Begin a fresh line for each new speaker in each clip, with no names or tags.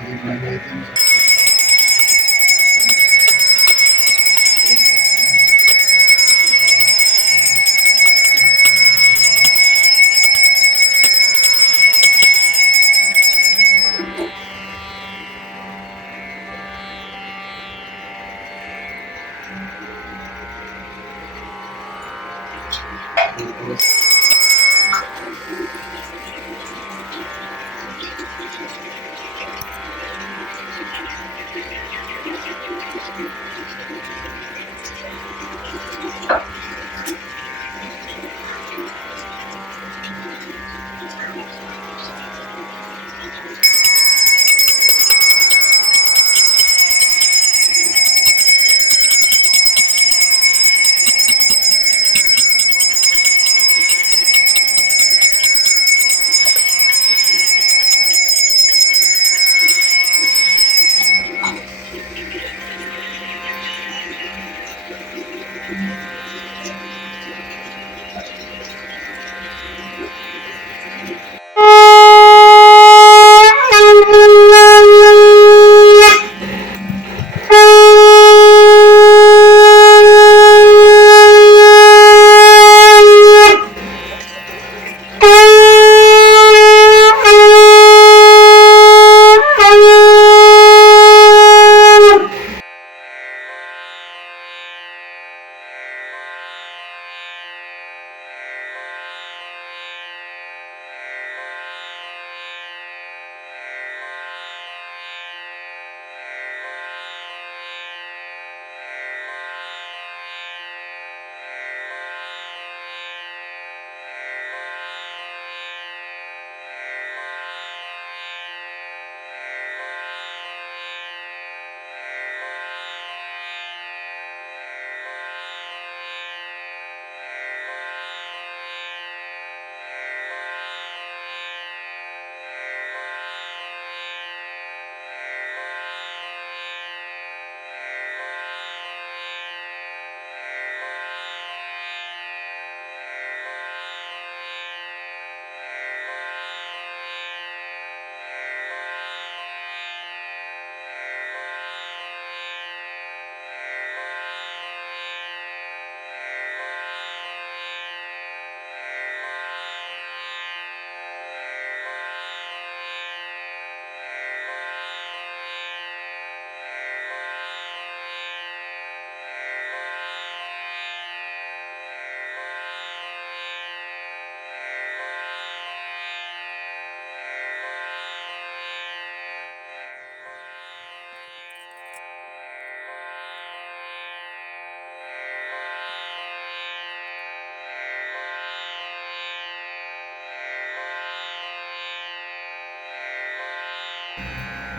Thank you.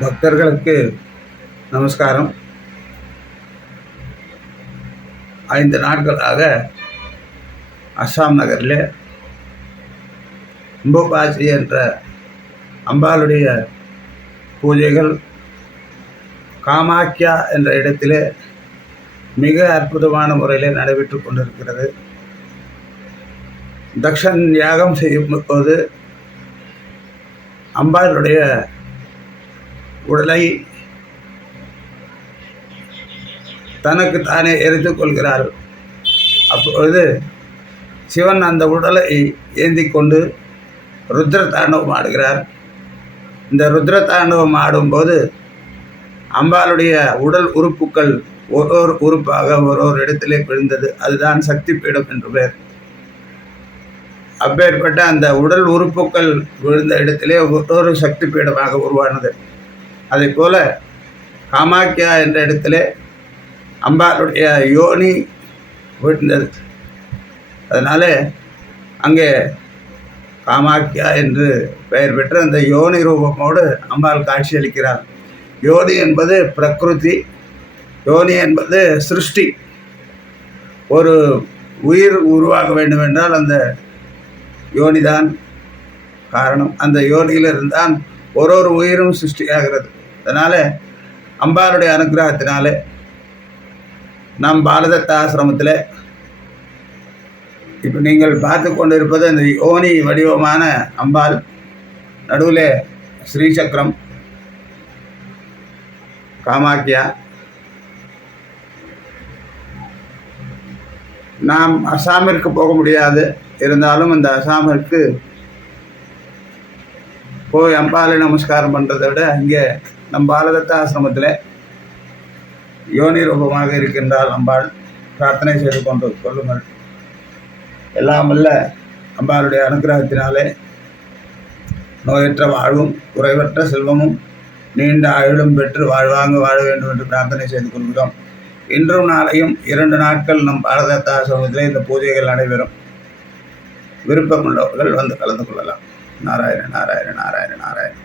பக்தர்களுக்கு நமஸ்காரம். ஐந்து நாட்களாக அஸ்ஸாம் நகரில் கும்பபாசி என்ற அம்பாளுடைய பூஜைகள் காமாக்கியா என்ற இடத்திலே மிக அற்புதமான முறையில் நடைபெற்று கொண்டிருக்கிறது. தக்ஷன் யாகம் செய்யும் போது அம்பாளுடைய உடலை தனக்கு தானே எரித்து கொள்கிறார் அப்பொழுது சிவன் அந்த உடலை ஏந்தி கொண்டு ருத்ர தாண்டவம் ஆடுகிறார். இந்த ருத்ர தாண்டவம் ஆடும்போது அம்பாளுடைய உடல் உறுப்புக்கள் ஒரு ஒரு உறுப்பாக ஒரு ஒரு இடத்திலே விழுந்தது. அதுதான் சக்தி பீடம் என்று பெயர். அப்பேற்பட்ட அந்த உடல் உறுப்புக்கள் விழுந்த இடத்திலே ஒரு சக்தி பீடமாக உருவானது. அதே போல் காமாக்கியா என்ற இடத்துல அம்பாளுடைய யோனி விழுந்தது. அதனால் அங்கே காமாக்கியா என்று பெயர் பெற்ற அந்த யோனி ரூபமோடு அம்பாள் காட்சியளிக்கிறார் யோனி என்பது பிரகிருதி யோனி என்பது சிருஷ்டி. ஒரு உயிர் உருவாக வேண்டும் என்றால் அந்த யோனிதான் காரணம். அந்த யோனியிலிருந்தான் ஒரு ஒரு உயிரும் சிருஷ்டியாகிறது. அதனால் அம்பாளுடைய அனுகிரகத்தினால நம் பாரதத்த ஆசிரமத்தில் இப்போ நீங்கள் பார்த்து கொண்டு இருப்பது அந்த யோனி வடிவமான அம்பாள். நடுவில் ஸ்ரீசக்கரம் காமாக்கியா. நாம் அசாமிற்கு போக முடியாது. இருந்தாலும் அந்த அசாமிற்கு போய் அம்பாலை நமஸ்காரம் பண்ணுறதை விட இங்கே நம் பாலதத்த ஆசிரமத்தில் யோனி ரூபமாக இருக்கின்றால் அம்பாள் பிரார்த்தனை செய்து கொண்டு கொள்ளுங்கள். எல்லாம் அல்ல அம்பாளுடைய அனுகிரகத்தினாலே நோயற்ற வாழ்வும் குறைவற்ற செல்வமும் நீண்ட ஆயுளும் பெற்று வாழ்வாங்க வாழ வேண்டும் என்று பிரார்த்தனை செய்து கொள்கிறோம். இன்றும் நாளையும் இரண்டு நாட்கள் நம் பாரதத்த ஆசிரமத்திலே இந்த பூஜைகள் நடைபெறும். விருப்பமுள்ளவர்கள் வந்து கலந்து கொள்ளலாம். நாராயண நாராயண நாராயண நாராயண.